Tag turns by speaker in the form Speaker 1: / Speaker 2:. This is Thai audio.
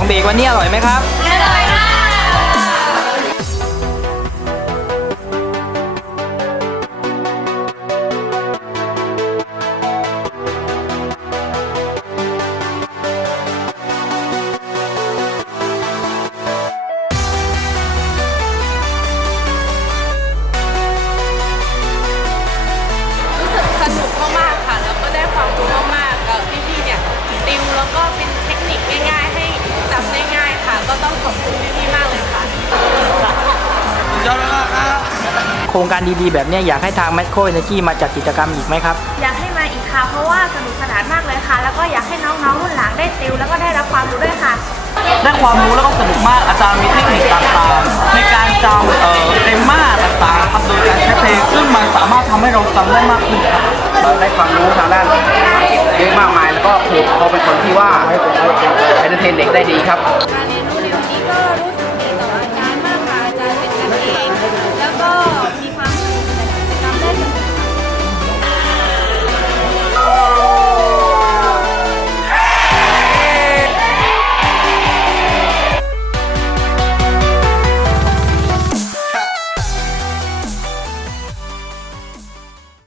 Speaker 1: ของเบรกวันนี้อร่อยไหมครับ
Speaker 2: อร่อยมาก
Speaker 3: รู้สึกสนุกมากๆค่ะ แล้วก็ได้ความรู้มากๆกับพี่ๆเนี่ยติวแล้วก็เป็น
Speaker 1: โครงการดีๆ แบบเนี้ยอยากให้ทาง Macro Energy มาจัดกิจกรรมอีกไหมครับ
Speaker 2: อยากให้มาอีกค่ะ เพราะว่าสนุกสนานมากเลยค่ะ แล้วก็อยากให้น้องๆรุ่นหลังได้ติว แล้วก็ได้รับความรู้ด้วยค่ะ
Speaker 4: ได้ความรู้แล้วก็สนุกมากอาจารย์มีเทคนิคต่างๆ ในการจำเอ่อเต็มมาต่างๆครับโดยการใช้เพลงซึ่งมันสามารถทำให้เราจำได้มากขึ้นครับ
Speaker 5: เราได้ความรู้ทางด้านเยอะมากมายแล้วก็ครูเขาเป็นคนที่ว่าเอนเตอร์เทนเด็กได้ดีครับ